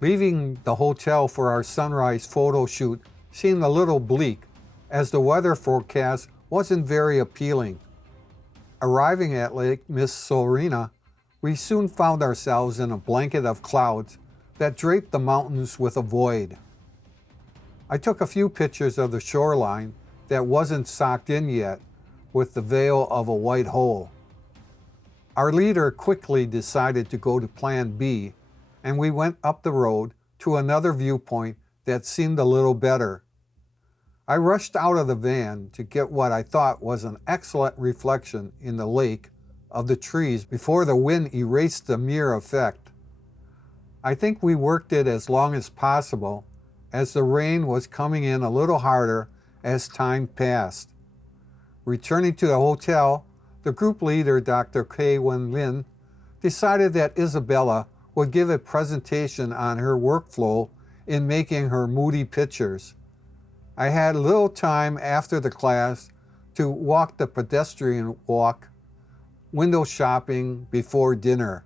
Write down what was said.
Leaving the hotel for our sunrise photo shoot seemed a little bleak, as the weather forecast wasn't very appealing. Arriving at Lake Misurina, we soon found ourselves in a blanket of clouds that draped the mountains with a void. I took a few pictures of the shoreline that wasn't socked in yet with the veil of a white hole. Our leader quickly decided to go to Plan B, and we went up the road to another viewpoint that seemed a little better. I rushed out of the van to get what I thought was an excellent reflection in the lake of the trees before the wind erased the mere effect. I think we worked it as long as possible, as the rain was coming in a little harder as time passed. Returning to the hotel, the group leader, Dr. Kah-Wah Lin, decided that Isabella would give a presentation on her workflow in making her moody pictures. I had little time after the class to walk the pedestrian walk, window shopping before dinner.